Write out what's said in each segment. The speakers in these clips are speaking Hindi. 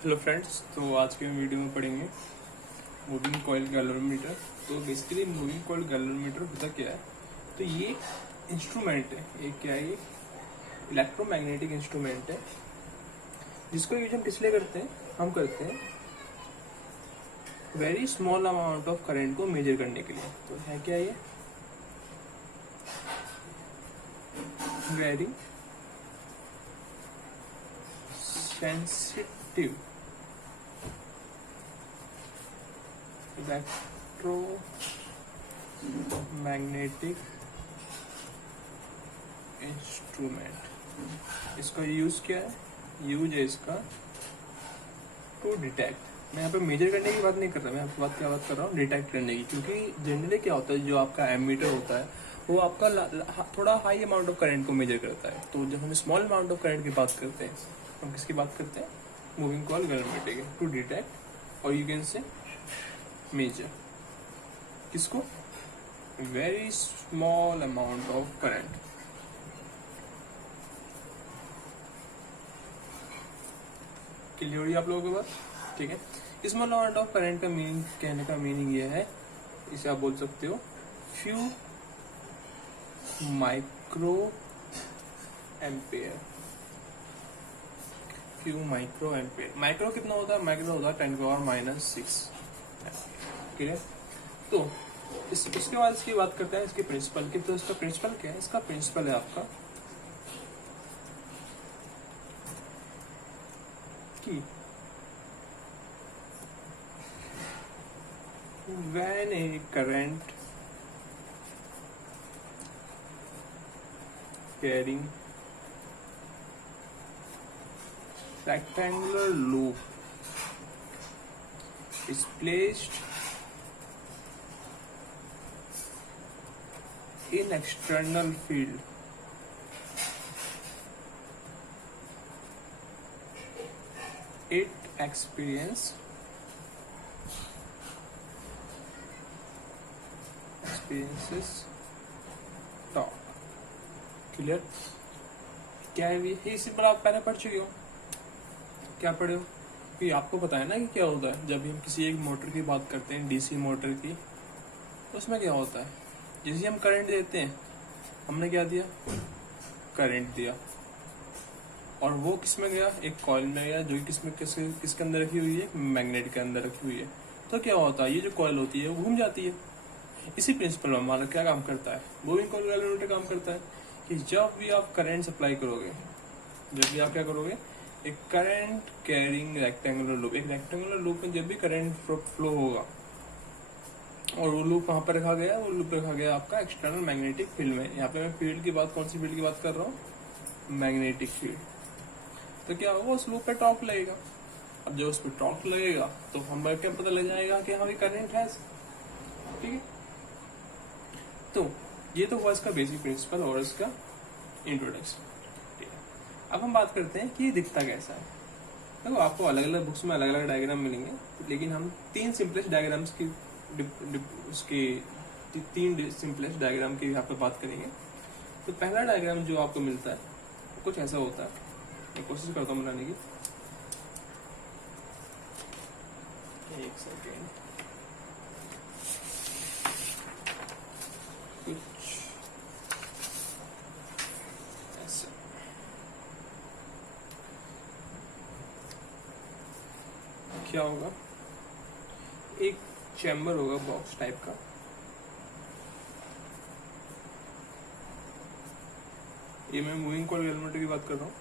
हेलो फ्रेंड्स, तो आज के वीडियो में पढ़ेंगे मूविंग कॉइल गैल्वेनोमीटर। तो बेसिकली मूविंग कॉइल गैल्वेनोमीटर होता क्या है? तो ये इंस्ट्रूमेंट है, ये क्या है? ये इलेक्ट्रोमैग्नेटिक इंस्ट्रूमेंट है जिसको यूज हम किस लिए करते हैं? हम करते हैं very small amount of current को मेजर करने के लिए। तो है क्या ये? Very sensitive electromagnetic instrument. इसका यूज क्या है? यूज है इसका टू डिटेक्ट। मैं यहाँ पे मेजर करने की बात नहीं कर रहा, मैं आपकी बात कर रहा हूँ डिटेक्ट करने की। क्योंकि जनरली क्या होता है, जो आपका एमीटर होता है वो आपका थोड़ा हाई अमाउंट ऑफ करंट को मेजर करता है। तो जब हम स्मॉल अमाउंट ऑफ करंट की बात करते हैं, हम किसकी बात करते हैं? Moving coil galvanometer to detect और यू कैन से मेजर किसको? Very small amount of current. Clear हुई आप लोगों के बात? ठीक है। स्मॉल अमाउंट ऑफ करंट का मीनिंग, कहने का मीनिंग ये है, इसे आप बोल सकते हो few micro ampere. Few micro ampere. Micro कितना होता है? माइक्रो होता है 10⁻⁻⁶। क्लियर? तो इसके बाद इसकी बात करते हैं इसके प्रिंसिपल की। तो इसका प्रिंसिपल क्या है? इसका प्रिंसिपल है आपका कि when a current carrying rectangular loop is placed in external field, it experiences torque. Clear? क्या है ये सिंपल, आप पहले पढ़ चुके हो। क्या पढ़े हो? कि आपको पता है ना कि क्या होता है जब हम किसी एक मोटर की बात करते हैं, डीसी मोटर की। तो उसमें क्या होता है, जैसे हम करंट देते हैं, हमने क्या दिया? करंट दिया, और वो किस में गया? एक कॉइल में गया, जो किसके अंदर रखी हुई है? मैग्नेट के अंदर रखी हुई है। तो क्या होता है, ये जो कॉइल होती है वो घूम जाती है। इसी प्रिंसिपल में हमारा क्या काम करता है? मूविंग कॉइल गैल्वेनोमीटर काम करता है कि जब भी आप करंट सप्लाई करोगे, जब भी आप क्या करोगे, एक करंट कैरिंग रेक्टेंगुलर लूप, एक रेक्टेंगुलर लूप में जब भी करंट फ्लो होगा, और वो लूप वहां पर रखा गया, वो लूप रखा गया आपका एक्सटर्नल मैग्नेटिक फील्ड में। यहाँ पे मैं फील्ड की बात, कौन सी फील्ड की बात कर रहा हूँ? Magnetic field. तो क्या होगा, उस लूप पे टॉर्क लगेगा। अब जब उस पर टॉर्क लगेगा तो हमें क्या पता लग जाएगा कि हाँ भी करंट है। ठीक है? तो ये तो हुआ इसका बेसिक प्रिंसिपल और इसका इंट्रोडक्शन। ठीक है, अब हम बात करते हैं कि ये दिखता कैसा है। देखो, आपको अलग अलग बुक्स में अलग अलग डायग्राम मिलेंगे, लेकिन हम तीन सिंपलेस्ट डायग्राम्स की उसकी तीन सिंपलेस्ट डायग्राम की यहाँ पे बात करेंगे। तो पहला डायग्राम जो आपको मिलता है कुछ ऐसा होता है, मैं कोशिश करता हूँ बनाने की। एक सेकेंड, कुछ ऐसा। क्या होगा, एक चैम्बर होगा बॉक्स टाइप का। ये मैं मूविंग कॉइल गैल्वेनोमीटर की बात कर रहा हूँ।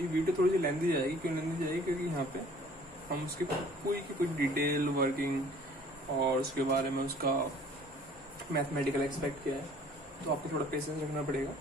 ये वीडियो थोड़ी सी लेंथी जाएगी। क्यों लेंथी जाएगी? क्योंकि यहाँ पे हम उसकी पूरी की पूरी डिटेल वर्किंग और उसके बारे में उसका मैथमेटिकल एक्सपेक्ट किया है, तो आपको थोड़ा पेशेंस रखना पड़ेगा।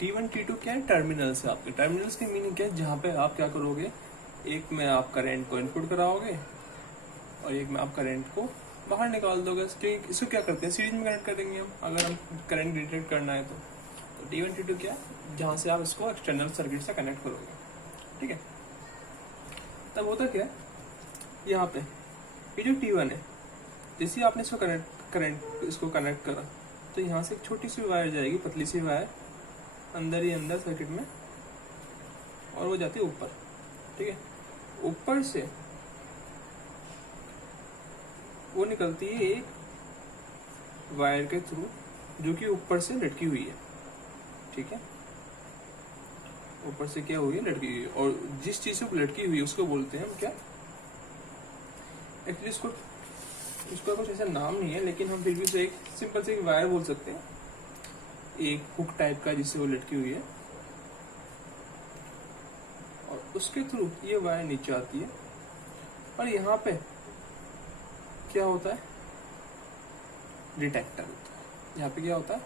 T1 T2 क्या है? टर्मिनल्स है आपके। टर्मिनल्स की मीनिंग क्या है? जहाँ पे आप क्या करोगे, एक में आप करंट को इनपुट कराओगे और एक में आप करंट को बाहर निकाल दोगे, क्योंकि इसको क्या करते हैं सीरीज में कनेक्ट करेंगे हम, अगर हम करंट डिटेक्ट करना है तो T1 T2 क्या, जहाँ से आप इसको एक्सटर्नल सर्किट से कनेक्ट करोगे, ठीक है। तब होता क्या है, यहाँ पे ये जो T1 है, जैसे आपने इसको करंट इसको कनेक्ट करा, तो यहाँ से एक छोटी सी वायर जाएगी, पतली सी वायर अंदर ही अंदर सर्किट में, और वो जाती है ऊपर, ठीक है। ऊपर से वो निकलती है एक वायर के थ्रू, जो कि ऊपर से लटकी हुई है, ठीक है। ऊपर से क्या हुई है, लटकी हुई है, और जिस चीज से लटकी हुई है उसको बोलते हैं हम क्या, एक्चुअली उसका कुछ ऐसा नाम नहीं है, लेकिन हम फिर भी उसे एक सिंपल से एक वायर बोल सकते हैं, एक हुक टाइप का जिससे वो लटकी हुई है, और उसके थ्रू ये वायर नीचे आती है, और यहाँ पे क्या होता है, डिटेक्टर होता है। यहाँ पे क्या होता है,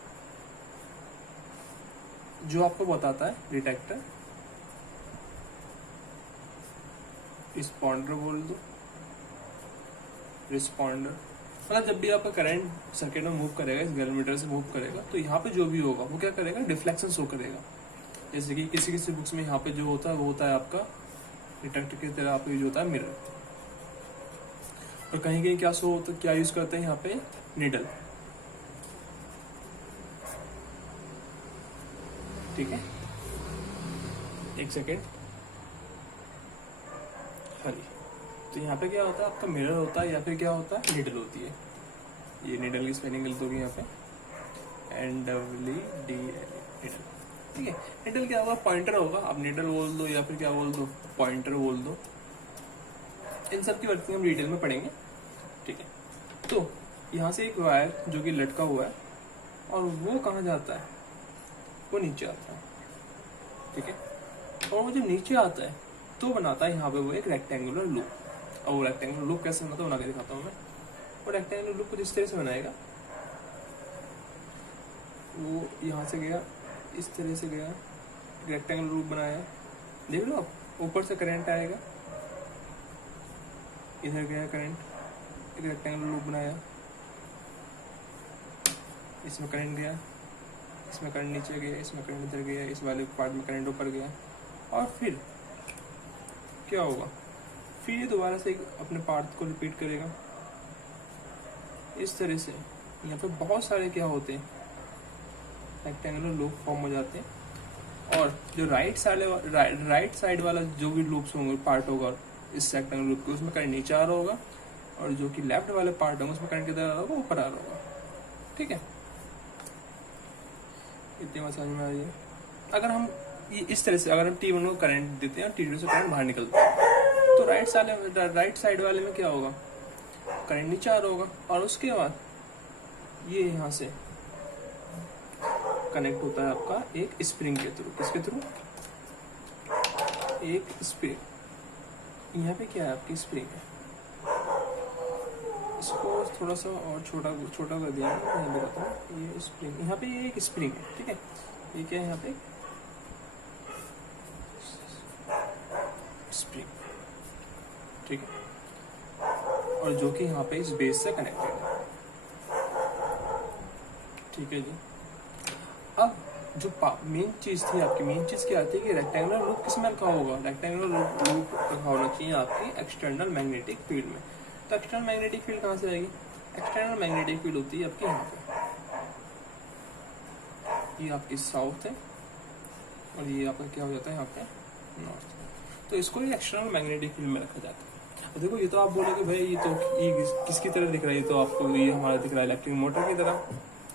जो आपको बताता है डिटेक्टर, रिस्पॉन्डर बोल दो, रिस्पॉन्डर, मतलब जब भी आपका करंट सर्किट में मूव करेगा, इस गैल्वेमीटर से मूव करेगा, तो यहाँ पे जो भी होगा वो क्या करेगा, डिफ्लेक्शन शो करेगा। जैसे कि किसी बुक्स में यहाँ पे जो होता है वो होता है आपका डिटेक्टर की तरह, आपको जो होता है मिरर, और कहीं कहीं क्या शो होता है, क्या यूज करते हैं यहाँ पे, नीडल, ठीक है। एक सेकेंड, हाँ जी। तो यहाँ पे क्या होता है, आपका मिरर होता है, या फिर क्या होता है, नीडल होती है। ये नीडल की स्पेलिंग गलत होगी यहाँ पे, NEEDL, ठीक है। नीडल क्या होगा, पॉइंटर होगा, आप नीडल बोल दो या फिर क्या बोल दो, पॉइंटर बोल दो। इन सब की वर्किंग हम डिटेल में पढ़ेंगे, ठीक है। तो यहाँ से एक वायर जो कि लटका हुआ है, और वो कहाँ जाता है, वो नीचे आता है, ठीक है। और वो जो नीचे आता है तो बनाता है यहाँ पे वो एक रेक्टेंगुलर लूप, और वो रेक्टेंगुलर लूप कैसे बनाता है बना के दिखाता हूँ मैं। वो रेक्टेंगुलर लूप को जिस तरह से बनाएगा, वो यहाँ से गया, इस तरह से गया, रेक्टेंगुलर लूप बनाया, देख लो, ऊपर से करंट आएगा, इधर गया करंट, एक रेक्टेंगुलर लूप बनाया, इसमें करंट गया, इसमें करंट नीचे गया, इसमें करंट इधर गया, इस वाले पार्ट में करंट ऊपर गया, और फिर क्या होगा, फिर ये दोबारा से अपने पार्ट को रिपीट करेगा इस तरह से। यहाँ पे बहुत सारे क्या होते हैं, रेक्टेंगुलर लूप फॉर्म हो जाते हैं, और जो राइट साइड वाला जो भी लूप्स होंगे, पार्ट होगा इस रेक्टेंगुलर लूप के, उसमें करंट नीचे आ रहा होगा, और जो कि लेफ्ट वाले पार्ट होंगे उसमें करंट किधर आ रहा होगा, ऊपर आ रहा होगा, ठीक है। इतनी बात समझ में आ रही है। अगर हम इस तरह से, अगर हम T1 को करंट देते हैं और T2 से करंट बाहर निकलता है, तो राइट साइड वाले में क्या होगा, करंट नीचे आ रहा होगा, और उसके बाद ये यहाँ से कनेक्ट होता है आपका एक स्प्रिंग के थ्रू। किसके थ्रू, एक स्प्रिंग। यहाँ पे क्या है, आपकी स्प्रिंग है, इसको थोड़ा सा और छोटा कर दिया है, मैं बताता हूँ। ये स्प्रिंग, यहाँ पे ये एक स्प्रिंग है, ठीक है। ये क्या है, यहाँ पे स्प्रिंग, ठीक है, और जो कि यहाँ पे इस बेस से कनेक्टेड है, ठीक है जी। अब जो मेन चीज थी आपकी, मेन चीज क्या आती है कि रेक्टेंगुलर लूप किस में रखा होगा, रेक्टेंगुलर लूप रखा होना चाहिए आपकी एक्सटर्नल मैग्नेटिक फील्ड में। तो एक्सटर्नल मैग्नेटिक फील्ड कहाँ से आएगी, एक्सटर्नल मैग्नेटिक फील्ड होती है आपकी यहाँ पे, ये आपकी साउथ है, और ये आपका क्या हो जाता है यहाँ पे नॉर्थ। तो इसको ये एक्सटर्नल मैग्नेटिक फील्ड में रखा जाता है। अब देखो, ये तो आप बोलोगे भाई ये तो ये किसकी तरह दिख रहा है, ये तो आपको ये हमारा दिख रहा है इलेक्ट्रिक मोटर की तरह।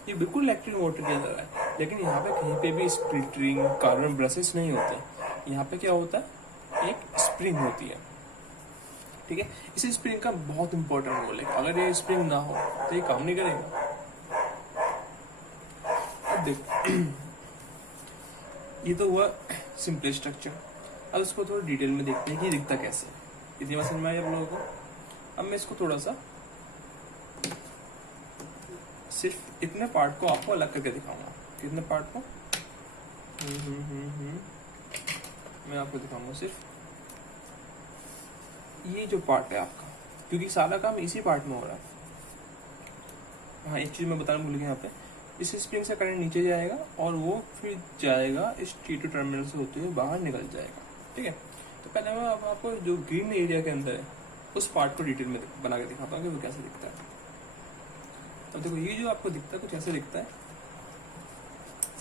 ये बिल्कुल इलेक्ट्रिक मोटर की तरह है, लेकिन यहाँ पे कहीं पे भी स्प्लिटरिंग, कार्बन ब्रशेस नहीं होते। यहाँ पे क्या होता है, एक स्प्रिंग होती है, ठीक है। इस स्प्रिंग का बहुत इंपॉर्टेंट रोल है, अगर ये स्प्रिंग ना हो तो ये काम नहीं करेगा। अब देखो, ये तो हुआ सिंपल स्ट्रक्चर। अब इसको थोड़ा डिटेल में देखते हैं कि दिखता कैसे है। इतनी बात समझ में आई आप लोगों को। अब मैं इसको थोड़ा सा सिर्फ इतने पार्ट को आपको अलग करके दिखाऊंगा। कितने पार्ट को मैं आपको दिखाऊंगा, सिर्फ ये जो पार्ट है आपका, क्योंकि सारा काम इसी पार्ट में हो रहा है। हाँ, एक चीज मैं बताना भूल गया यहाँ पे, इस स्प्रिंग से करंट नीचे जाएगा और वो फिर जाएगा इस T2 टर्मिनल से होते हुए बाहर निकल जाएगा। ठीक है, तो पहले मैं अब आपको जो ग्रीन एरिया के अंदर है उस पार्ट को डिटेल में बना के दिखाता हूँ कि वो कैसे दिखता है। तो देखो, ये जो आपको दिखता है कुछ ऐसे दिखता है।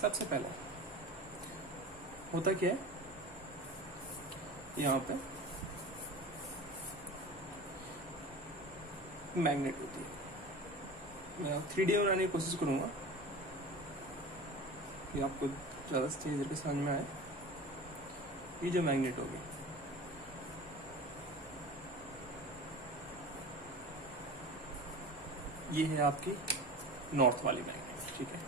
सबसे पहले होता क्या है, यहाँ पे मैग्नेट होती है। मैं 3D बनाने की कोशिश करूंगा कि आपको ज़्यादा सही तरीके समझ में आए। ये जो मैग्नेट होगी, ये है आपकी नॉर्थ वाली मैग्नेट। ठीक है,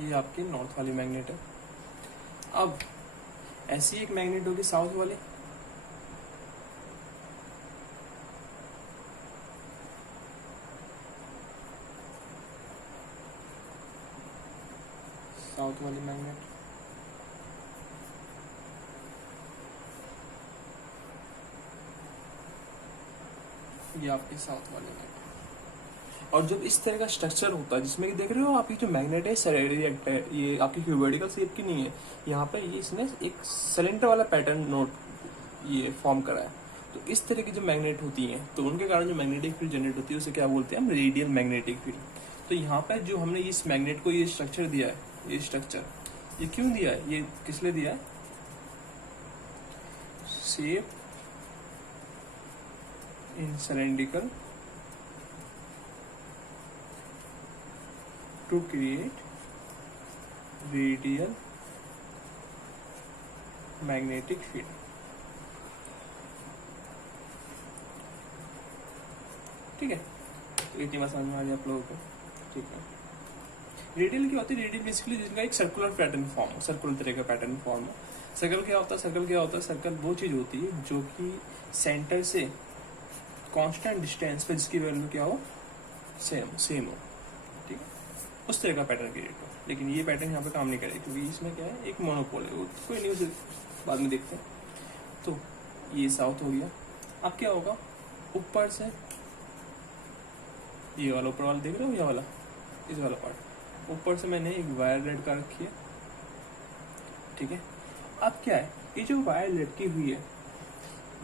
ये आपकी नॉर्थ वाली मैग्नेट है। अब ऐसी एक मैग्नेट होगी साउथ वाली, साउथ वाली मैग्नेट। ये आपके साउथ वाले मैग्नेट। और जब इस तरह का स्ट्रक्चर होता है जिसमें कि देख रहे हो आपकी जो मैग्नेट है सेरेडिएट है, ये आपकी क्यूबोइडिकल शेप की नहीं है। यहाँ पे ये इसने एक सिलेंडर वाला पैटर्न नोट ये फॉर्म करा है। तो इस तरह की जो मैग्नेट होती हैं तो उनके कारण जो मैग्नेटिक फील्ड जनरेट होती है उसे क्या बोलते हैं हम, रेडियल मैग्नेटिक फील्ड। तो यहाँ पे जो हमने इस मैग्नेट को ये स्ट्रक्चर दिया है, ये स्ट्रक्चर ये क्यों दिया है, ये किस लिए दिया है, shape in cylindrical to create radial magnetic field। ठीक है, तो इतनी बात समझ में आ गई आप लोगों को। ठीक है, रेडियल क्या होती है, रेडियल बेसिकली जिसका एक सर्कुलर पैटर्न फॉर्म हो, सर्कुलर तरह का पैटर्न फॉर्म हो। सर्कल क्या होता है, सर्कल क्या होता है, सर्कल वो चीज होती है जो कि सेंटर से कांस्टेंट डिस्टेंस पे जिसकी वैल्यू क्या हो, सेम हो। ठीक है, उस तरह का पैटर्न क्रिएट हो। लेकिन ये पैटर्न यहाँ पे काम नहीं करेगा क्योंकि इसमें क्या है, एक मोनोपोल है। कोई नहीं, उसे बाद में देखते हैं। तो ये साउथ हो गया। अब क्या होगा, ऊपर से ये वाला ऊपर वाला देख रहे हो, ये वाला इस वाला पार्ट, ऊपर से मैंने एक वायर रेड का रखी है। ठीक है, अब क्या है, ये जो वायर लटकी हुई है,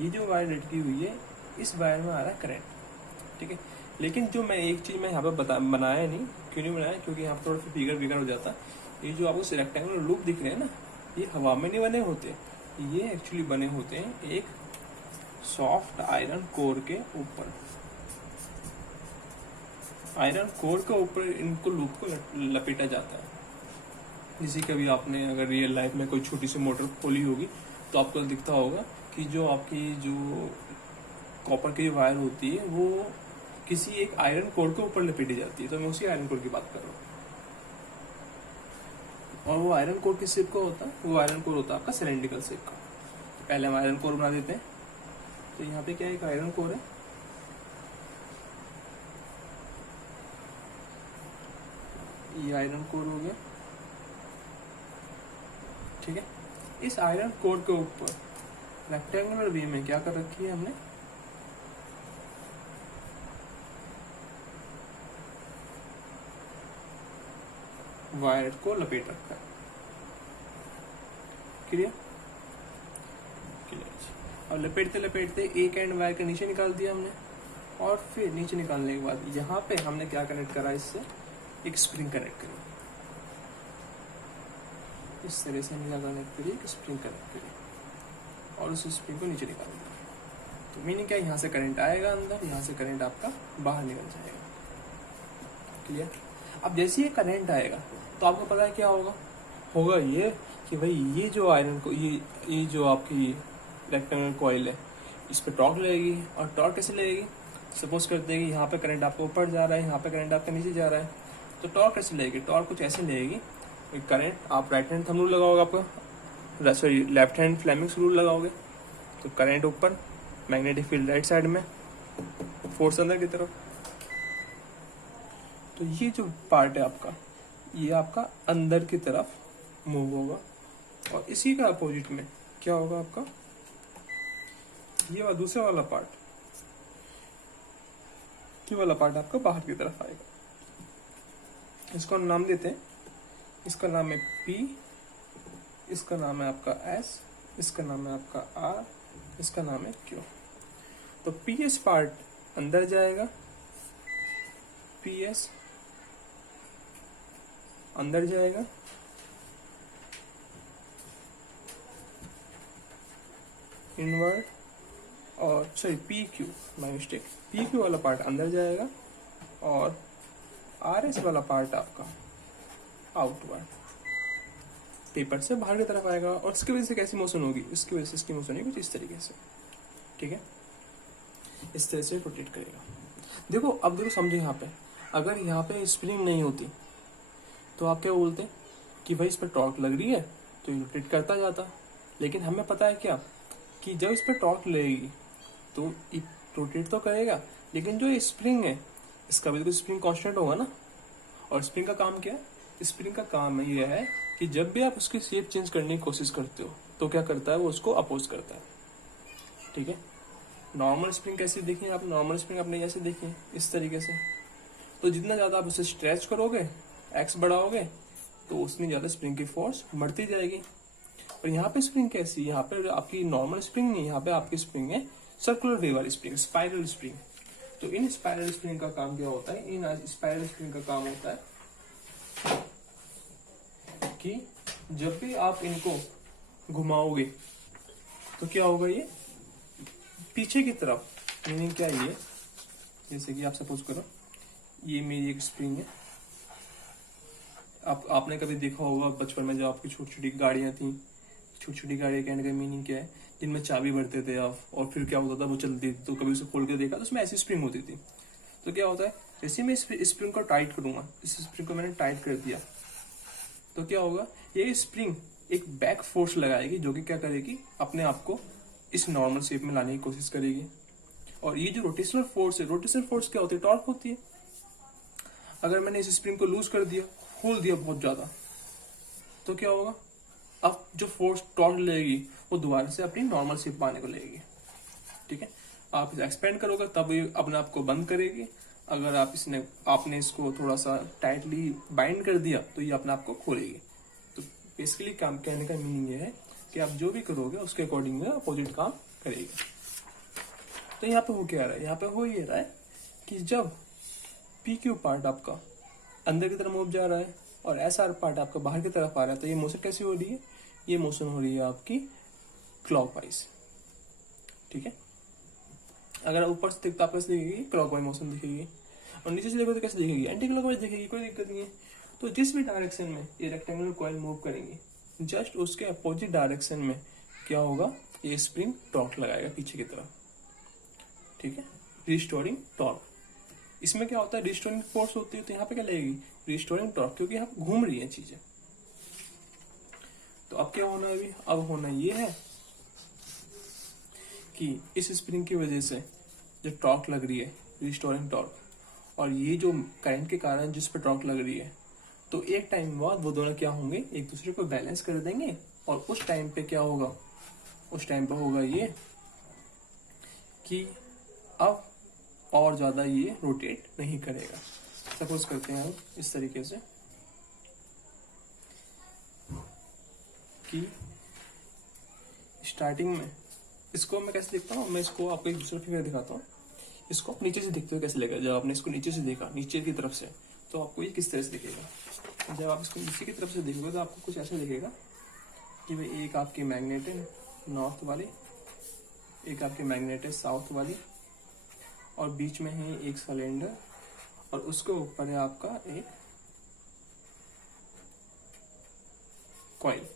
ये जो वायर लटकी हुई है, इस वायर में आ रहा है करंट। ठीक है, लेकिन जो मैं एक चीज मैं यहाँ पे बनाया नहीं, क्यों नहीं बनाया, क्योंकि यहाँ पर थोड़ा सा फिगर हो जाता है। ये जो आपको रेक्टेंगुलर लूप दिख रहे हैं ना, ये हवा में नहीं बने होते, ये एक्चुअली बने होते हैं एक सॉफ्ट आयरन कोर के ऊपर। आयरन कोर के ऊपर इनको लूप को लपेटा जाता है। जैसे कभी आपने अगर रियल लाइफ में कोई छोटी सी मोटर खोली होगी तो आपको दिखता होगा कि जो आपकी जो कॉपर की वायर होती है वो किसी एक आयरन कोर के ऊपर लपेटी जाती है। तो मैं उसी आयरन कोर की बात कर रहा हूँ। और वो आयरन कोर किस शेप का होता है, वो आयरन कोर होता है आपका सिलेंड्रिकल शेप का। तो पहले हम आयरन कोर बना देते हैं। तो यहाँ पे क्या एक आयरन कोर है, ये आयरन कोर हो गया। ठीक है, इस आयरन कोर के ऊपर रेक्टेंगुलर वे में क्या कर रखी है हमने, वायर को लपेट रखा है। क्लियर, और लपेटते लपेटते एक एंड वायर का नीचे निकाल दिया हमने, और फिर नीचे निकालने के बाद यहाँ पे हमने क्या कनेक्ट करा, इससे एक स्प्रिंग कनेक्ट करी। इस तरह से हमने कनेक्ट करी, एक स्प्रिंग कनेक्ट करी और उस स्प्रिंग को नीचे निकाल दिया। तो मीनिंग क्या, यहाँ से करंट आएगा अंदर, यहाँ से करंट आपका बाहर निकल जाएगा। क्लियर। अब जैसे ये करंट आएगा तो आपको पता है क्या होगा, होगा ये कि भाई ये जो आयरन को ये जो आपकी रेक्टेंगुलर कॉइल है इस पर टॉर्क लगेगी। और टॉर्क कैसे लगेगी, सपोज करते हैं कि यहाँ पे करंट आपको ऊपर जा रहा है, यहाँ पे करंट आपके नीचे जा रहा है, तो टॉर्क कैसे लगेगी, टॉर्क कुछ ऐसे लगेगी। करंट आप राइट हैंड थंब रूल लगाओगे, आपका sorry left hand Fleming's rule लगाओगे, तो करंट ऊपर, मैग्नेटिक फील्ड राइट साइड में, फोर्स अंदर की तरफ। तो ये जो पार्ट है आपका, ये आपका अंदर की तरफ मूव होगा, और इसी का अपोजिट में क्या होगा आपका, ये वाला दूसरा वाला पार्ट, ये वाला पार्ट आपका बाहर की तरफ आएगा। इसको हम नाम देते हैं, इसका नाम है P, इसका नाम है आपका S, इसका नाम है आपका R, इसका नाम है Q। तो PS पार्ट अंदर जाएगा, PS अंदर जाएगा, इनवर्ड, और sorry PQ, my mistake, PQ वाला पार्ट अंदर जाएगा और RS वाला पार्ट आपका आउटवर्ड, पेपर से बाहर की तरफ आएगा। और इसकी वजह से कैसी मोशन होगी, इसकी वजह से इसकी मोशन होगी कुछ इस तरीके से, ठीक है, इस तरह से रोटेट करेगा। देखो अब देखो समझो, यहाँ पे अगर यहाँ पे स्प्रिंग नहीं होती तो आप क्या बोलते कि भाई इस पर टॉर्क लग रही है तो ये रोटेट करता जाता, लेकिन हमें पता है क्या कि जब इस पर टॉर्क लगेगी तो ये रोटेट तो करेगा, लेकिन जो ये स्प्रिंग है इसका भी तो स्प्रिंग कांस्टेंट होगा ना। और स्प्रिंग का काम क्या है, स्प्रिंग का काम ये है कि जब भी आप उसकी शेप चेंज करने की कोशिश करते हो तो क्या करता है, वो उसको अपोज करता है, ठीक है। नॉर्मल स्प्रिंग कैसे देखिए आप, नॉर्मल स्प्रिंग आपने कैसे देखी इस तरीके से, तो जितना ज्यादा आप उसे स्ट्रेच करोगे, एक्स बढ़ाओगे, तो उतनी ज्यादा स्प्रिंग की फोर्स बढ़ती जाएगी। और यहाँ पे स्प्रिंग कैसी, यहाँ पे आपकी नॉर्मल स्प्रिंग नहीं, यहाँ पे आपकी स्प्रिंग है सर्कुलर वेव वाली स्प्रिंग, स्पाइरल स्प्रिंग। तो इन स्पाइरल स्प्रिंग का काम क्या होता है, इन स्पाइरल स्प्रिंग का काम होता है कि जब भी आप इनको घुमाओगे तो क्या होगा, ये पीछे की तरफ, मीनिंग क्या है, ये जैसे कि आप सपोज करो ये मेरी एक स्प्रिंग है, आपने कभी देखा होगा बचपन में जब आपकी छोटी छोटी गाड़ियां थी, छोटी छोटी गाड़ियां कहने का मीनिंग क्या है, जिनमें चाबी भरते थे आप, और फिर क्या होता था वो चलती थी, तो कभी उसे खोल के देखा तो उसमें ऐसी स्प्रिंग होती थी। तो क्या होता है, जैसे मैं इस स्प्रिंग को टाइट करूंगा, इस स्प्रिंग को मैंने टाइट कर दिया, तो क्या होगा, ये स्प्रिंग एक बैक फोर्स लगाएगी जो कि क्या करेगी, अपने आप को इस नॉर्मल शेप में लाने की कोशिश करेगी। और ये जो रोटेशनल फोर्स है, रोटेशनल फोर्स क्या होती है, टॉर्क होती है। अगर मैंने इस स्प्रिंग को लूज कर दिया, खोल दिया बहुत ज्यादा, तो क्या होगा, अब जो फोर्स टॉर्क लगेगी वो दोबारा से अपनी नॉर्मल शेप पाने को लगेगी, ठीक है। आप इसे एक्सपेंड करोगे तब ये अपने आप को बंद करेगी, अगर आपने इसको थोड़ा सा टाइटली बाइंड कर दिया तो ये अपने आप को खोलेगी। तो बेसिकली काम कहने का मीनिंग ये है कि आप जो भी करोगे उसके अकॉर्डिंग अपोजिट काम करेगी। तो यहाँ पे हो क्या रहा है, यहाँ पे हो ये रहा है कि जब PQ पार्ट आपका अंदर की तरफ मूव जा रहा है और SR पार्ट आपका बाहर की तरफ आ रहा है, तो ये मोशन कैसी हो रही है, ये मोशन हो रही है आपकी क्लॉकवाइज, ठीक है। अगर ऊपर से देखते आपको दिखेगी क्लॉकवाइज मोशन दिखेगी, और नीचे से देखो तो कैसे दिखेगी, एंटी क्लॉकवाइज दिखेगी, कोई दिक्कत नहीं है। तो जिस भी डायरेक्शन में ये रेक्टेंगुलर कॉइल मूव करेंगे, जस्ट उसके अपोजिट डायरेक्शन में क्या होगा, ये स्प्रिंग टॉर्क लगाएगा पीछे की तरफ, ठीक है, रिस्टोरिंग टॉर्क। इसमें क्या होता है, रिस्टोरिंग फोर्स होती है, तो यहाँ पे क्या लगेगी, रिस्टोरिंग टॉर्क, क्योंकि यहाँ पे घूम रही है चीजें। तो अब क्या होना है, अब होना ये है कि इस स्प्रिंग की वजह से जो टॉर्क लग रही है, रिस्टोरिंग टॉर्क, और ये जो करंट के कारण जिस पर टॉर्क लग रही है, तो एक टाइम बाद वो दोनों क्या होंगे, एक दूसरे को बैलेंस कर देंगे। और उस टाइम पे क्या होगा, उस टाइम पे होगा ये कि अब और ज्यादा ये रोटेट नहीं करेगा। सपोज करते हैं हम इस तरीके से कि स्टार्टिंग में इसको मैं कैसे देखता हूँ, मैं इसको आपको एक दूसरा फिगर दिखाता हूँ। इसको आप नीचे से देखते हो कैसे लगेगा, जब आपने इसको नीचे से देखा, नीचे की तरफ से, तो आपको ये किस तरह से दिखेगा। जब आप इसको नीचे की तरफ से देखोगे तो आपको कुछ ऐसा दिखेगा कि भाई एक आपकी मैग्नेट है नॉर्थ वाली, एक आपकी मैग्नेट है साउथ वाली, और बीच में है एक सिलेंडर, और उसके ऊपर है आपका एक कॉइल,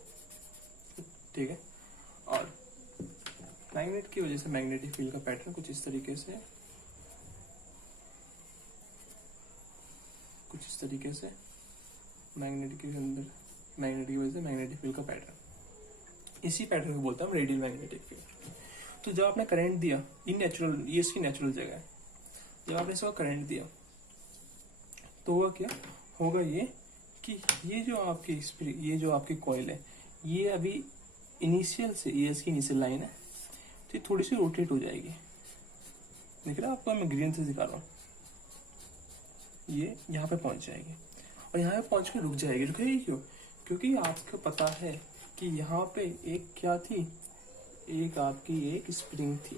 ठीक है। और मैग्नेट की वजह से मैग्नेटिक फील्ड का पैटर्न कुछ इस तरीके से, कुछ इस तरीके से मैग्नेटिक के अंदर, मैग्नेटिक की वजह से मैग्नेटिक फील्ड का पैटर्न, इसी पैटर्न को बोलते हैं हम रेडियल मैग्नेटिक फील्ड। तो जब आपने करंट दिया, ये नेचुरल, ये इसकी नेचुरल जगह है, जब आपने इसको करंट दिया तो होगा क्या, होगा ये कि ये जो आपकी कॉइल है, ये अभी इनिशियल से, ये इसकी इनिशियल लाइन है, तो ये थोड़ी सी रोटेट हो जाएगी। देख रहे हैं आपको, मैं ग्रीन से दिखा रहा हूँ। ये यहाँ पे पहुंच जाएगी और यहाँ पे पहुंच के रुक जाएगी। रुकेगी क्यों? क्योंकि आपको पता है कि यहाँ पे एक क्या थी, एक आपकी एक स्प्रिंग थी,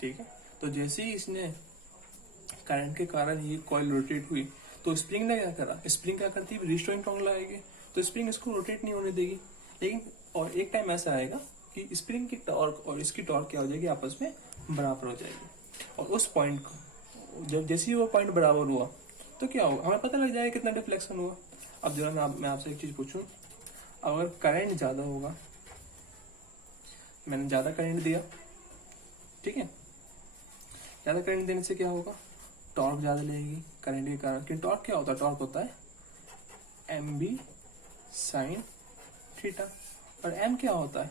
ठीक है। तो जैसे ही इसने करंट के कारण ये कॉइल रोटेट हुई, तो स्प्रिंग ने क्या करा, स्प्रिंग क्या करती है, रिस्टोरिंग टॉर्क लगाएगी, तो स्प्रिंग इसको रोटेट नहीं होने देगी। लेकिन और एक टाइम ऐसा आएगा कि स्प्रिंग की टॉर्क और इसकी टॉर्क क्या हो जाएगी, आपस में बराबर हो जाएगी। और उस पॉइंट को जब जैसे ही वो पॉइंट बराबर हुआ तो क्या होगा, हमें पता लग जाएगा कितना डिफ्लेक्शन हुआ। अब जो है मैं आपसे एक चीज पूछूं, अगर करंट ज्यादा होगा, मैंने ज्यादा करंट दिया, ठीक है, ज्यादा करंट देने से क्या होगा, टॉर्क ज्यादा लेगी करंट के कारण। कि टॉर्क क्या होता है, टॉर्क होता है एम बी साइन थीटा, और एम क्या होता है,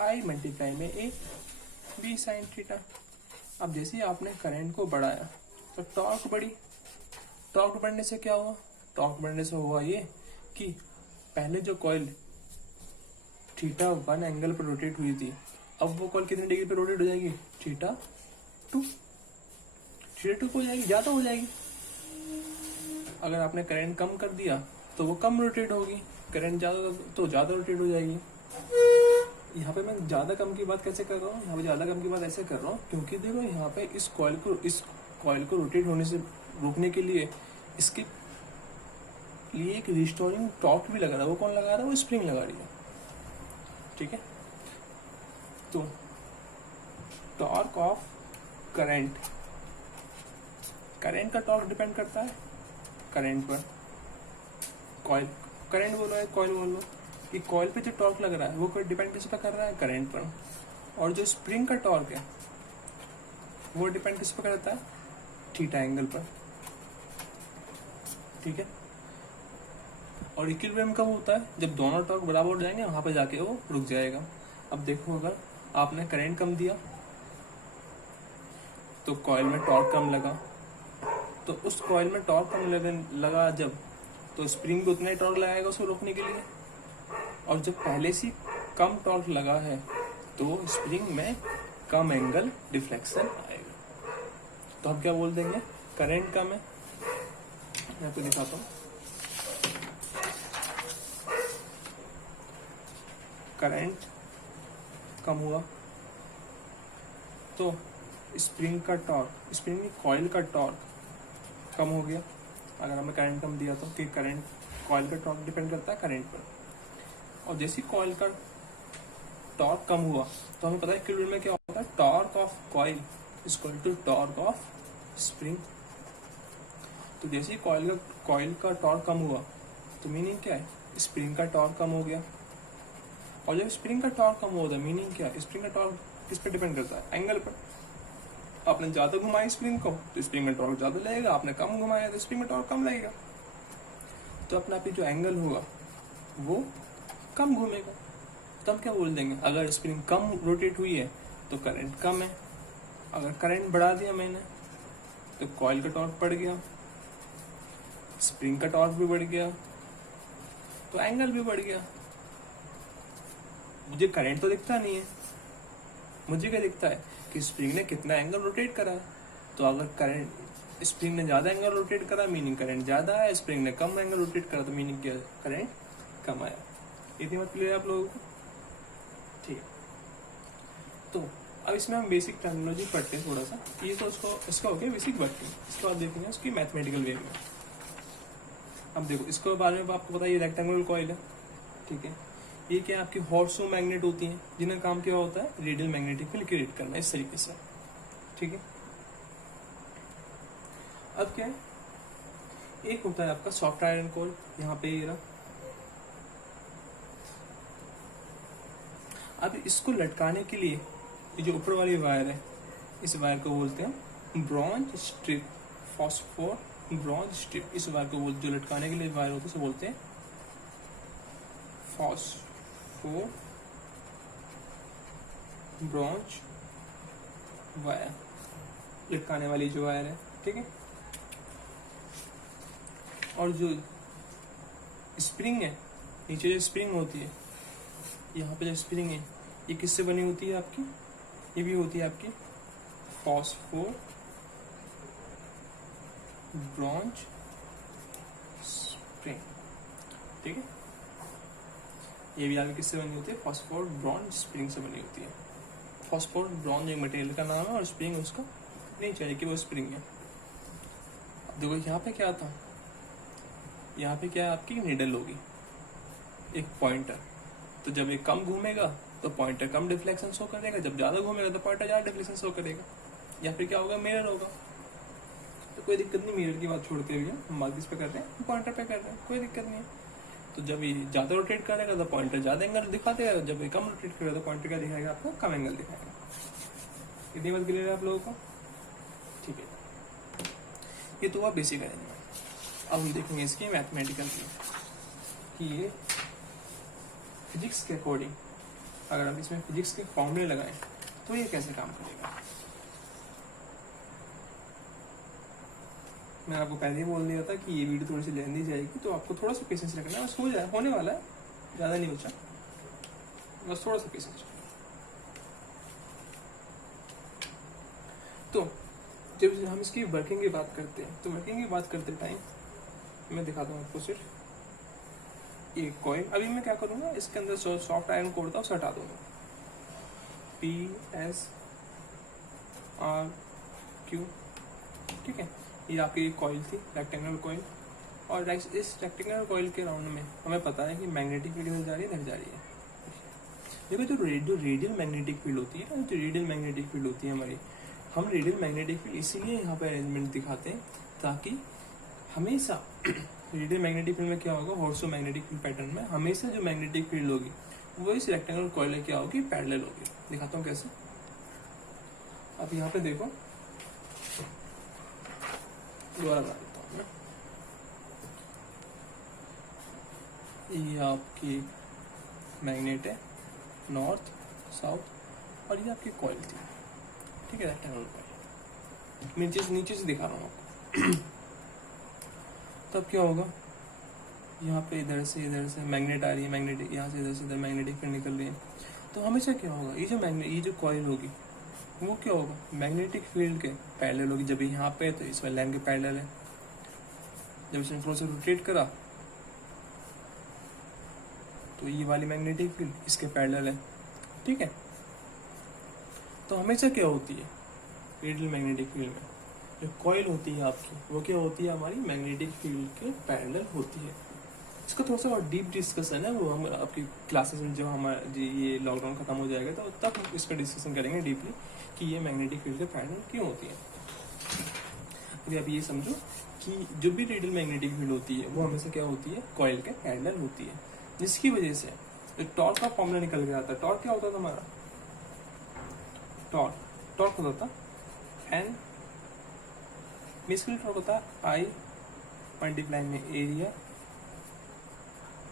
आई मल्टीप्लाई में ए बी साइन थीटा। अब जैसे ही आपने करंट को बढ़ाया तो टॉर्क बढ़ी, टॉर्क बढ़ने से क्या हुआ, टॉर्क बढ़ने से हुआ ये कि पहले जो कॉइल थीटा 1 एंगल पर रोटेट हुई थी, अब वो कॉइल कितने डिग्री पे रोटेट हो जाएगी, थीटा 2 हो जाएगी, ज्यादा हो जाएगी। अगर आपने करंट कम कर दिया तो वो कम रोटेट होगी, करंट ज्यादा तो ज्यादा रोटेट हो जाएगी। यहाँ पे मैं ज्यादा कम की बात कैसे कर रहा हूँ, यहाँ पे ज्यादा कम की बात ऐसे कर रहा हूँ क्योंकि देखो यहाँ पे इस कॉइल को रोटेट होने से रोकने के लिए इसके लिए एक रिस्टोरिंग टॉर्क भी लगा रहा है। वो कौन लगा रहा है, वो स्प्रिंग लगा रही है, ठीक है। तो टॉर्क ऑफ करंट, करंट का टॉर्क डिपेंड करता है करंट पर, कॉइल करंट बोलो या कॉइल बोलो, कि कॉइल पे जो टॉर्क लग रहा है वो डिपेंड किस पर कर रहा है, करंट पर। और जो स्प्रिंग का टॉर्क है वो डिपेंड किस पर करता है, थीटा एंगल पर, ठीक है। और इक्विलिब्रियम कब होता है, जब दोनों टॉर्क बराबर हो जाएंगे, वहां पे जाके वो रुक जाएगा। अब देखो, अगर आपने करंट कम दिया तो कॉइल में टॉर्क कम लगा, तो उस कॉइल में टॉर्क कम लगा जब, तो स्प्रिंग भी उतना ही टॉर्क लगाएगा उसको रोकने के लिए। और जब पहले से कम टॉर्क लगा है तो स्प्रिंग में कम एंगल डिफ्लेक्शन आएगा। तो हम क्या बोल देंगे, करंट कम है। मैं आपको दिखाता हूँ, करंट कम हुआ तो स्प्रिंग का टॉर्क, स्प्रिंग की कॉइल का टॉर्क कम हो गया। अगर हमें करंट कम दिया तो, कि करंट कॉइल का टॉर्क डिपेंड करता है करंट पर। और जैसे कॉइल का टॉर्क कम हुआ तो हमें पता है इक्विलिब्रियम में क्या होता है, torque of coil is equal to torque of spring. तो जैसे ही कॉइल का टॉर्क कम हुआ तो मीनिंग क्या है, स्प्रिंग का टॉर्क कम हो गया। और जब स्प्रिंग का टॉर्क कम होता है मीनिंग क्या है, स्प्रिंग का टॉर्क किस पे डिपेंड करता है, एंगल पर। आपने ज्यादा घुमाया स्प्रिंग को तो स्प्रिंग में टॉर्क ज्यादा लगेगा, आपने कम घुमाया तो स्प्रिंग में टॉर्क कम लगेगा। तो अपना जो एंगल होगा वो कम घूमेगा। तो हम क्या बोल देंगे, अगर स्प्रिंग कम रोटेट हुई है तो करंट कम है। अगर करंट बढ़ा दिया मैंने तो कॉइल का टॉर्क बढ़ गया, स्प्रिंग का टॉर्क भी बढ़ गया, तो एंगल भी बढ़ गया। मुझे करंट तो दिखता नहीं है, मुझे क्या दिखता है कि स्प्रिंग ने कितना एंगल रोटेट करा है। तो अगर करंट, स्प्रिंग ने ज्यादा एंगल रोटेट करा मीनिंग करंट ज्यादा है, स्प्रिंग ने कम एंगल रोटेट करा तो मीनिंग क्या है, करंट कम आया। इतनी बात क्लियर है आप लोगों को, ठीक। तो अब इसमें हम बेसिक टर्मिनोलॉजी पढ़ते हैं थोड़ा सा। ये तो इसका हो गया बेसिक वर्किंग। इसके बाद देखेंगे उसकी मैथमेटिकल वे में। अब देखो, इसके बारे में आपको पता है, ये रेक्टेंगुलर कॉइल है, ठीक है। ये क्या आपकी हॉर्सो मैग्नेट होती हैं, जिनका काम क्या होता है, रेडियल मैग्नेटिक फील्ड क्रिएट करना, इस तरीके से, ठीक है। अब क्या है, एक होता है आपका सॉफ्ट आयरन कोर, यहाँ पे ये रहा। अब इसको लटकाने के लिए ये जो ऊपर वाली वायर है, इस वायर को बोलते हैं bronze strip, phosphor bronze strip. इस वायर को बोलते, जो लटकाने के लिए वायर होती है उसे बोलते हैं फॉस्फोर ब्रॉन्ज वायर, लटकाने वाली जो वायर है, ठीक है। और जो स्प्रिंग है, नीचे जो स्प्रिंग होती है, यहाँ पे जो स्प्रिंग है, ये किससे बनी होती है आपकी? ये भी होती है आपकी फॉस्फोर ब्रॉन्ज स्प्रिंग, ठीक है। ये भी आपकी किससे बनी होती है? फॉस्फोर ब्रॉन्ज स्प्रिंग से बनी होती है। फॉस्फोर ब्रॉन्ज एक मटेरियल का नाम है और स्प्रिंग उसका नहीं चाहिए कि वो स्प्रिंग है। अब देखो यहाँ पे क्या था, यहाँ पे क्या है आपकी नीडल होगी, एक पॉइंटर। तो जब ये कम घूमेगा तो पॉइंटर कम डिफ्लेक्शन शो करेगा, जब ज्यादा घूमेगा तो पॉइंटर ज्यादा डिफ्लेक्शन शो करेगा। या फिर क्या होगा, मिरर होगा। तो कोई दिक्कत नहीं, मिरर की बात छोड़ के भी हम बात इस पे कर रहे हैं, पॉइंटर पे कर रहे हैं, कोई दिक्कत नहीं है। तो जब ये ज्यादा रोटेट करेगा तो पॉइंटर ज्यादा एंगल दिखा देगा, जब ये कम रोटेट करेगा तो पॉइंटर क्या दिखाएगा आपको? कम एंगल दिखाएगा। इतनी बात क्लियर है आप लोगों को? ठीक है, ये तो हुआ बेसिक अरेंजमेंट। अब हम देखेंगे इसकी मैथमेटिकल कि ये फिजिक्स के अकॉर्डिंग अगर हम इसमें फिजिक्स के फॉर्मूले लगाएं तो ये कैसे काम करेगा। मैंने आपको पहले ही बोल दिया था कि ये वीडियो थोड़ी सी लेंदी जाएगी, तो आपको थोड़ा सा पेशेंस रखना है, बस हो जाए, होने वाला है, ज्यादा नहीं बचा, बस थोड़ा सा पेशेंस। तो जब हम इसकी वर्किंग की बात करते हैं तो वर्किंग की बात करते टाइम मैं दिखाता हूँ आपको सिर्फ एक कॉइल। अभी मैं क्या करूंगा, इसके अंदर जो सॉफ्ट आयरन कोड था उसे हटा दूंगा, PSRQ, ठीक है। ये आपकी एक कॉइल थी, रेक्टेंगुलर कॉइल, और इस रेक्टेंगुलर कॉइल के राउंड में हमें पता है कि मैग्नेटिक फील्ड इधर जा रही है, इधर जा रही है। देखो जो रेडियल मैग्नेटिक फील्ड होती है ना, जो रेडियल मैग्नेटिक फील्ड होती है हमारी, हम रेडियल मैग्नेटिक फील्ड इसीलिए यहाँ पे अरेंजमेंट दिखाते हैं ताकि हमेशा रेडियल मैग्नेटिक फील्ड में क्या होगा, हॉर्सो मैग्नेटिक फील्ड पैटर्न में हमेशा जो मैग्नेटिक फील्ड होगी वो इस रेक्टेंगुलर कॉइल में क्या होगी, पैरेलल होगी। दिखाता हूँ कैसे। अब यहाँ पे देखो, दोबारा बना देता हूँ मैं। ये आपकी मैग्नेट है, नॉर्थ साउथ, और ये आपकी कॉइल थी, ठीक है, रेक्टेंगुलर कॉइल। नीचे से दिखा रहा हूँ आपको। तब क्या होगा, यहाँ पे इधर से मैग्नेट आ रही है, मैग्नेटिक यहाँ से इधर मैग्नेटिक फील्ड निकल रही है। तो हमेशा क्या होगा, ये जो कॉइल होगी वो क्या होगा, मैग्नेटिक फील्ड के पैरेलल होगी। जब यहाँ पे तो इस वाले लाइन के पैरेलल है, जब इसने थोड़ा सा रोटेट करा तो ये वाली मैग्नेटिक फील्ड इसके पैरेलल है, ठीक है। तो हमेशा क्या होती है, रेडियल मैग्नेटिक फील्ड में जो कॉइल होती है आपकी वो क्या होती है, हमारी मैग्नेटिक फील्ड के पैरेलल होती है। इसका थोड़ा सा और डीप डिस्कशन है, वो हम आपकी क्लासेस में जब हमारा ये लॉकडाउन खत्म हो जाएगा तो तब हम इसका डिस्कशन करेंगे डीपली कि ये मैग्नेटिक फील्ड के पैरेलल क्यों होती है। अभी आप ये समझो कि जो भी रेडियल मैग्नेटिक फील्ड होती है वो हमेशा क्या होती है, कॉइल के पैरेलल होती है, जिसकी वजह से टॉर्क का फॉर्मूला निकल के आता है। टॉर्क क्या होता था हमारा, टॉर्क होता था एन, बेसिकली टॉर्क होता है आई मल्टीप्लाई में एरिया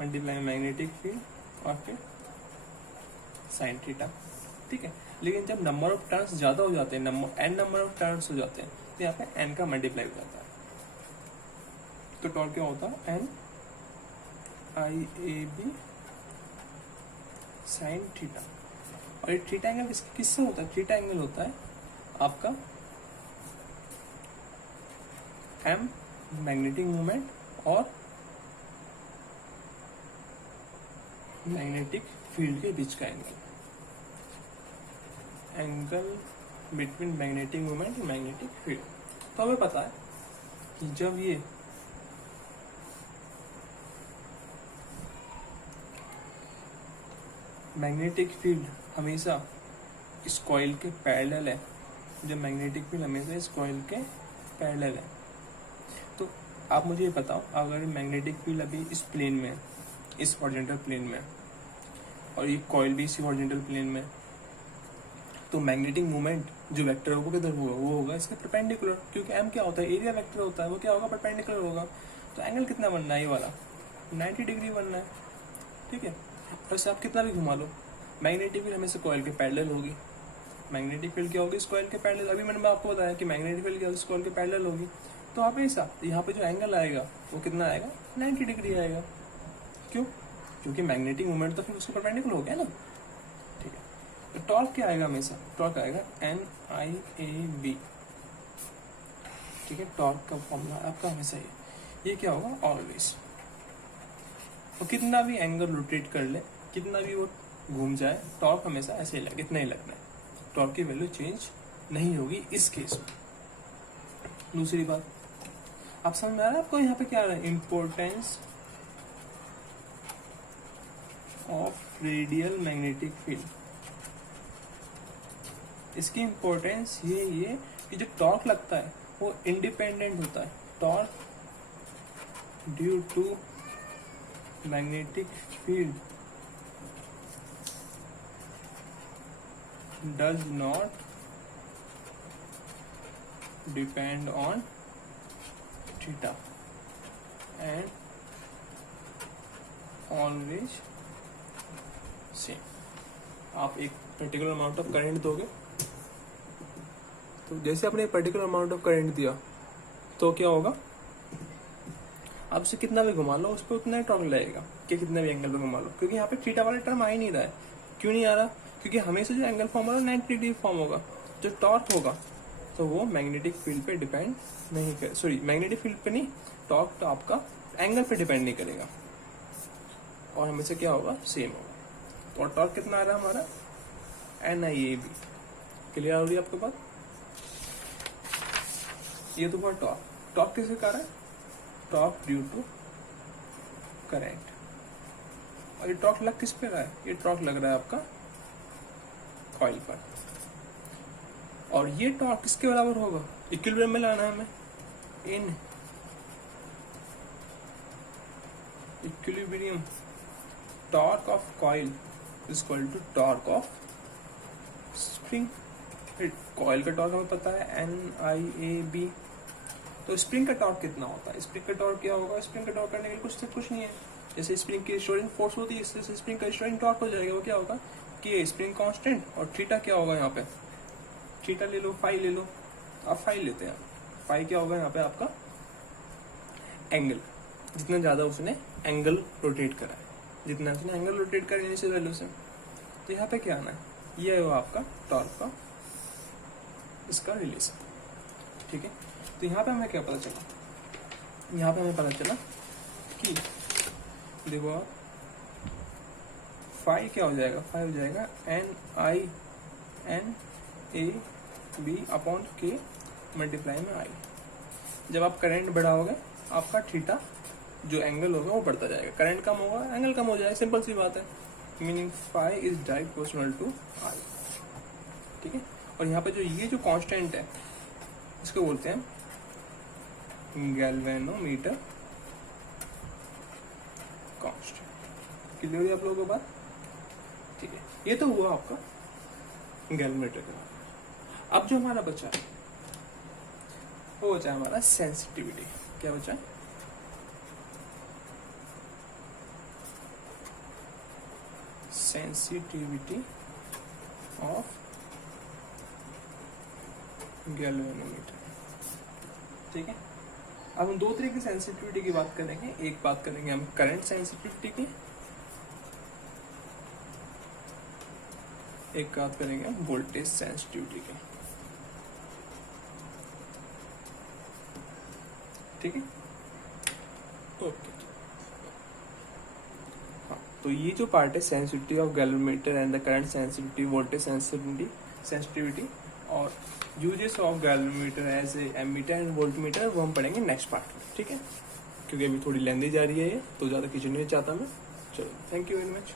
मल्टीप्लाई में मैग्नेटिक फील्ड और फिर साइन थीटा, ठीक है। लेकिन जब नंबर ऑफ टर्न्स ज्यादा हो जाते हैं, एन नंबर ऑफ टर्न्स हो जाते हैं, तो यहाँ पे एन का मल्टीप्लाई हो जाता है। तो टॉर्क क्या होता है, N I A B sine theta. और ये थीटा एंगल किससे होता है, थीटा एंगल होता है आपका एम मैग्नेटिक मूवमेंट और मैग्नेटिक फील्ड के बीच का एंगल बिटवीन मैग्नेटिक मूवमेंट और मैग्नेटिक फील्ड। तो हमें पता है कि जब ये मैग्नेटिक फील्ड हमेशा इस कॉइल के पैरेलल है, जब मैग्नेटिक फील्ड हमेशा इस कॉइल के पैरेलल है, तो आप मुझे ये बताओ, अगर मैग्नेटिक फील्ड अभी इस प्लेन में, इस हॉरिजॉन्टल प्लेन में, और ये कॉइल भी इसी हॉरिजॉन्टल प्लेन में, तो मैग्नेटिक मूवमेंट जो वेक्टर होगा किधर होगा, वो होगा इसके परपेंडिकुलर, क्योंकि एम क्या होता है, एरिया वेक्टर होता है, वो क्या होगा, परपेंडिकुलर होगा। तो एंगल कितना बनना है, ये वाला 90 डिग्री बनना है, ठीक है। और इसे आप कितना भी घुमा लो, मैग्नेटिक फील्ड हमेशा कॉइल के पैरेलल होगी। मैग्नेटिक फील्ड क्या होगी, इस कॉइल के पैरेलल। अभी मैंने आपको बताया कि मैग्नेटिक फील्ड क्या इस कॉइल के पैरेलल होगी। तो हमेशा यहाँ पे जो एंगल आएगा वो कितना आएगा, 90 डिग्री आएगा। क्यों? क्योंकि मैग्नेटिक मोमेंट तो फिर उसके परपेंडिकुलर हो गया ना। ठीक है, तो टॉर्क क्या आएगा, हमेशा टॉर्क आएगा NIAB। ठीक है, टॉर्क का फॉर्मूला आपका हमेशा ये क्या होगा, ऑलवेज। और कितना भी एंगल रोटेट कर ले, कितना भी वो घूम जाए, टॉर्क हमेशा ऐसे ही इतना ही लगना है। टॉर्क की वैल्यू चेंज नहीं होगी इस केस में। दूसरी बात, आप समझ में आ रहा है आपको यहाँ पे क्या आ रहा है, importance of radial magnetic field. इसकी इंपॉर्टेंस ये कि जो टॉर्क लगता है वो इंडिपेंडेंट होता है। Torque due to magnetic field does not depend on theta and always same। आप एक पर्टिकुलर अमाउंट ऑफ करंट दोगे, तो जैसे आपने एक पर्टिकुलर अमाउंट ऑफ करंट दिया तो क्या होगा, आप उसे कितना भी घुमा लो उस पर उतना ही टॉर्क लगेगा कि कितने भी एंगल पे घुमा लो, क्योंकि यहाँ पे थीटा वाला टर्म आ ही नहीं रहा है। क्यों नहीं आ रहा? क्योंकि हमेशा जो एंगल फॉर्म होगा 90 डिग्री फॉर्म होगा। जो टॉर्क होगा तो वो मैग्नेटिक फील्ड पे डिपेंड नहीं कर, सॉरी मैग्नेटिक फील्ड पे नहीं, टॉर्क तो आपका एंगल पे डिपेंड नहीं करेगा और हमेशा क्या होगा, सेम होगा। और टॉर्क कितना आ रहा है हमारा, NIAB। क्लियर हो रही है आपके पास? ये तो हुआ टॉर्क। टॉर्क किसके कारण है, टॉर्क ड्यू टू करंट। और ये टॉर्क लग किस पे रहा है, ये टॉर्क लग रहा है आपका कॉइल पर। और ये टॉर्क किसके बराबर होगा, इक्विलिब्रियम में लाना है हमें, in equilibrium torque of coil is equal to torque of spring. Coil का टॉर्क हमें पता है NIAB। तो स्प्रिंग का टॉर्क कितना होता है, स्प्रिंग का टॉर्क क्या होगा, स्प्रिंग का टॉर्क करने के लिए कुछ नहीं है। जैसे स्प्रिंग की स्टोरिंग फोर्स होती है, इससे स्प्रिंग का स्टोरिंग टॉर्क हो जाएगा। वो क्या होगा कि स्प्रिंग कांस्टेंट और थीटा क्या होगा, यहाँ पे थीटा ले लो, फाई ले लो, आप फाई लेते हैं। फाई क्या होगा यहाँ पे आपका एंगल, जितना ज्यादा उसने एंगल रोटेट करा है, जितना उसने एंगल रोटेट करा इनिशियल वैल्यू से। तो यहाँ पे क्या आना है, ये है आपका टॉर्क का इसका रिलेशन। ठीक है, तो यहाँ पे हमें क्या पता चला, यहाँ पे हमें पता चला कि देखो आप फाई क्या हो जाएगा, फाई हो जाएगा NINAB अपॉन K मल्टीप्लाई में I। जब आप करंट बढ़ाओगे आपका थीटा जो एंगल होगा वो बढ़ता जाएगा, करंट कम होगा एंगल कम हो जाएगा, सिंपल सी बात है। Meaning phi is direct proportional to I। ठीक है, और यहाँ पे जो ये जो कांस्टेंट है इसको बोलते हैं गैल्वेनोमीटर कांस्टेंट। क्लियर हुई आप लोगों को बात? ठीक है, ये तो हुआ आपका गैल्वेनोमीटर का। अब जो हमारा बचा है वो बचा हमारा सेंसिटिविटी। क्या बचा है, सेंसिटिविटी ऑफ गैल्वेनोमीटर। ठीक है, अब हम दो तरह की सेंसिटिविटी की बात करेंगे। एक बात करेंगे हम करंट सेंसिटिविटी की, एक बात करेंगे हम वोल्टेज सेंसिटिविटी की। ठीक है, ओके। हाँ, तो ये जो पार्ट है sensitivity of galvanometer and the current sensitivity, voltage sensitivity और uses of galvanometer as a ammeter and voltmeter, वो हम पढ़ेंगे नेक्स्ट पार्ट में। ठीक है, क्योंकि अभी थोड़ी लेंदी जा रही है ये, तो ज्यादा खींचना नहीं चाहता मैं। चलो, थैंक यू वेरी मच।